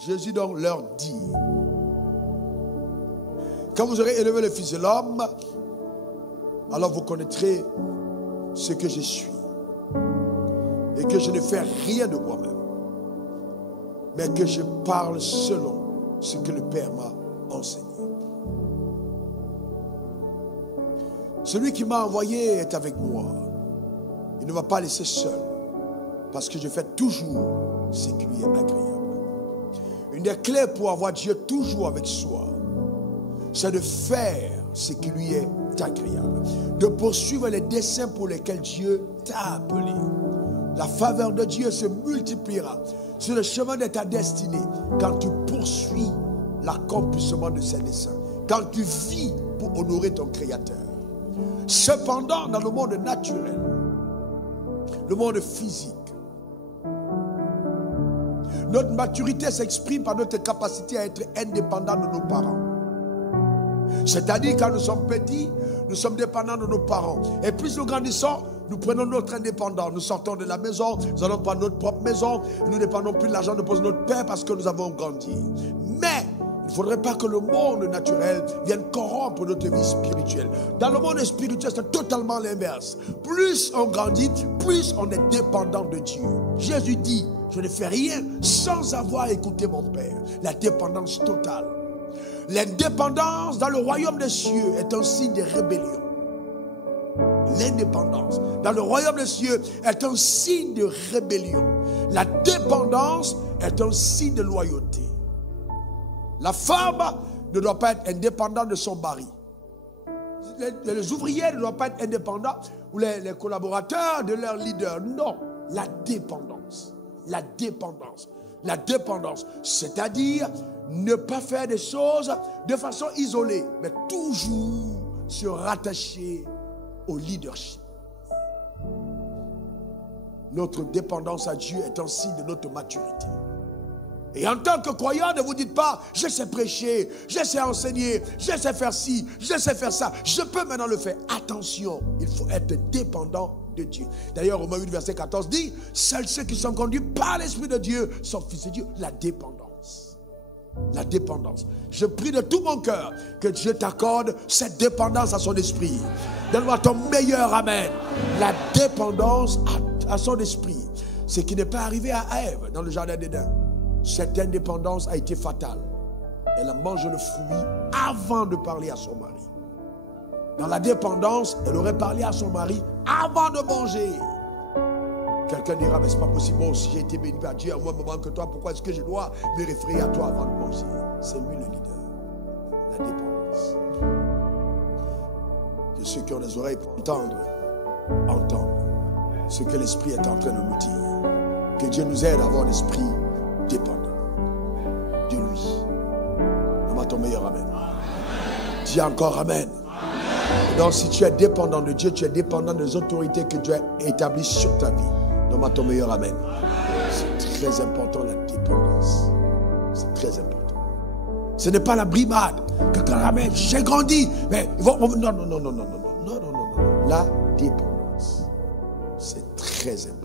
Jésus donc leur dit, quand vous aurez élevé le Fils de l'homme, alors vous connaîtrez ce que je suis. Et que je ne fais rien de moi-même, mais que je parle selon ce que le Père m'a enseigné. Celui qui m'a envoyé est avec moi. Il ne m'a pas laissé seul, parce que je fais toujours ce qui lui est agréable. Une des clés pour avoir Dieu toujours avec soi, c'est de faire ce qui lui est agréable, de poursuivre les desseins pour lesquels Dieu t'a appelé. La faveur de Dieu se multipliera sur le chemin de ta destinée quand tu poursuis l'accomplissement de ses desseins, quand tu vis pour honorer ton Créateur. Cependant, dans le monde naturel, le monde physique, notre maturité s'exprime par notre capacité à être indépendant de nos parents. C'est-à-dire, quand nous sommes petits, nous sommes dépendants de nos parents. Et plus nous grandissons, nous prenons notre indépendance. Nous sortons de la maison, nous allons prendre notre propre maison. Nous ne dépendons plus de l'argent de notre père parce que nous avons grandi. Mais il ne faudrait pas que le monde naturel vienne corrompre notre vie spirituelle. Dans le monde spirituel, c'est totalement l'inverse. Plus on grandit, plus on est dépendant de Dieu. Jésus dit, je ne fais rien sans avoir écouté mon Père. La dépendance totale. L'indépendance dans le royaume des cieux est un signe de rébellion. L'indépendance dans le royaume des cieux est un signe de rébellion. La dépendance est un signe de loyauté. La femme ne doit pas être indépendante de son mari. Les ouvriers ne doivent pas être indépendants, ou les collaborateurs de leur leader. Non, la dépendance. La dépendance. La dépendance, c'est-à-dire ne pas faire des choses de façon isolée, mais toujours se rattacher au leadership. Notre dépendance à Dieu est un signe de notre maturité. Et en tant que croyant, ne vous dites pas, je sais prêcher, je sais enseigner, je sais faire ci, je sais faire ça, je peux maintenant le faire. Attention, il faut être dépendant de Dieu. D'ailleurs, Romains 8, verset 14 dit, seuls ceux qui sont conduits par l'Esprit de Dieu sont fils de Dieu. La dépendance. La dépendance. Je prie de tout mon cœur que Dieu t'accorde cette dépendance à son esprit. Donne-moi ton meilleur amen. La dépendance à son esprit. Ce qui n'est pas arrivé à Ève dans le jardin d'Éden. Cette indépendance a été fatale. Elle a mangé le fruit avant de parler à son mari. Dans la dépendance, elle aurait parlé à son mari avant de manger. Quelqu'un dira, mais c'est pas possible, moi aussi j'ai été béni par Dieu, à moins moment que toi, pourquoi est-ce que je dois me référer à toi avant de manger? C'est lui le leader. La dépendance. Que ceux qui ont les oreilles pour entendre, entendent ce que l'Esprit est en train de nous dire. Que Dieu nous aide à avoir l'esprit dépendant de lui. Donne-moi ton meilleur amen. Dis encore amen. Donc si tu es dépendant de Dieu, tu es dépendant des autorités que Dieu a établies sur ta vie. Donne-moi ton meilleur amen. C'est très important la dépendance. C'est très important. Ce n'est pas la brimade. Quelqu'un amen, j'ai grandi. Mais non. La dépendance. C'est très important.